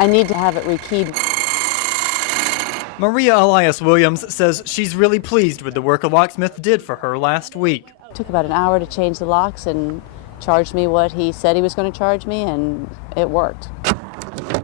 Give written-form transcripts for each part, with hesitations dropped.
I need to have it rekeyed. Maria Elias Williams says she's really pleased with the work a locksmith did for her last week. It took about an hour to change the locks and charged me what he said he was going to charge me, and it worked.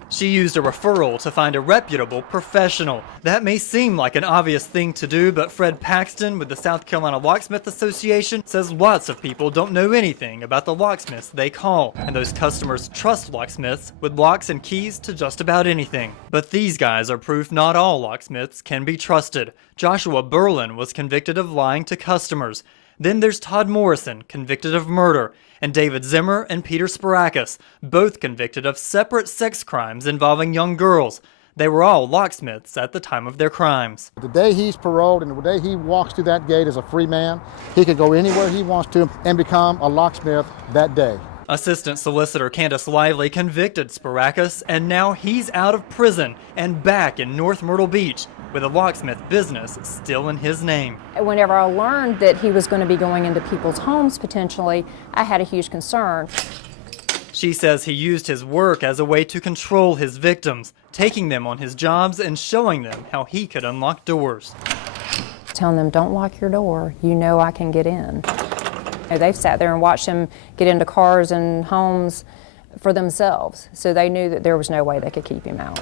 She used a referral to find a reputable professional. That may seem like an obvious thing to do, but Fred Paxton with the South Carolina Locksmith Association says lots of people don't know anything about the locksmiths they call, and those customers trust locksmiths with locks and keys to just about anything. But these guys are proof not all locksmiths can be trusted. Joshua Berlin was convicted of lying to customers. Then there's Todd Morrison, convicted of murder, and David Zimmer and Peter Sparakis, both convicted of separate sex crimes involving young girls. They were all locksmiths at the time of their crimes. The day he's paroled and the day he walks through that gate as a free man, he can go anywhere he wants to and become a locksmith that day. Assistant Solicitor Candace Lively convicted Sparakis, and now he's out of prison and back in North Myrtle Beach with a locksmith business still in his name. Whenever I learned that he was going to be going into people's homes potentially, I had a huge concern. She says he used his work as a way to control his victims, taking them on his jobs and showing them how he could unlock doors. Telling them, don't lock your door, you know I can get in. They've sat there and watched him get into cars and homes for themselves, so they knew that there was no way they could keep him out.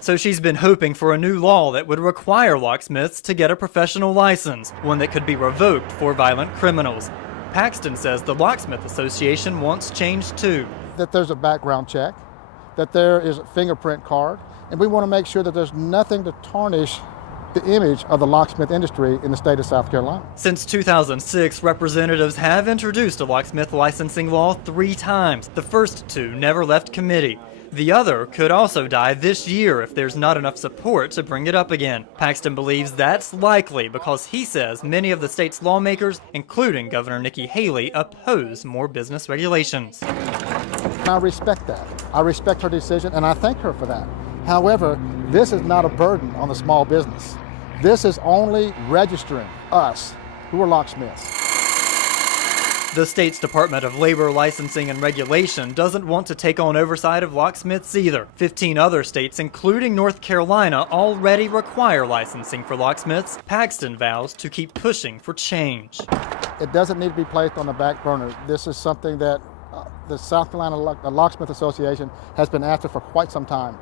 So she's been hoping for a new law that would require locksmiths to get a professional license, one that could be revoked for violent criminals. Paxton says the Locksmith Association wants change too. That there's a background check, that there is a fingerprint card, and we want to make sure that there's nothing to tarnish the image of the locksmith industry in the state of South Carolina. Since 2006, representatives have introduced a locksmith licensing law 3 times. The first 2 never left committee. The other could also die this year if there's not enough support to bring it up again. Paxton believes that's likely because he says many of the state's lawmakers, including Governor Nikki Haley, oppose more business regulations. I respect that. I respect her decision, and I thank her for that. However, this is not a burden on the small business. This is only registering us, who are locksmiths. The state's Department of Labor Licensing and Regulation doesn't want to take on oversight of locksmiths either. 15 other states, including North Carolina, already require licensing for locksmiths. Paxton vows to keep pushing for change. It doesn't need to be placed on the back burner. This is something that the South Carolina Locksmith Association has been after for quite some time.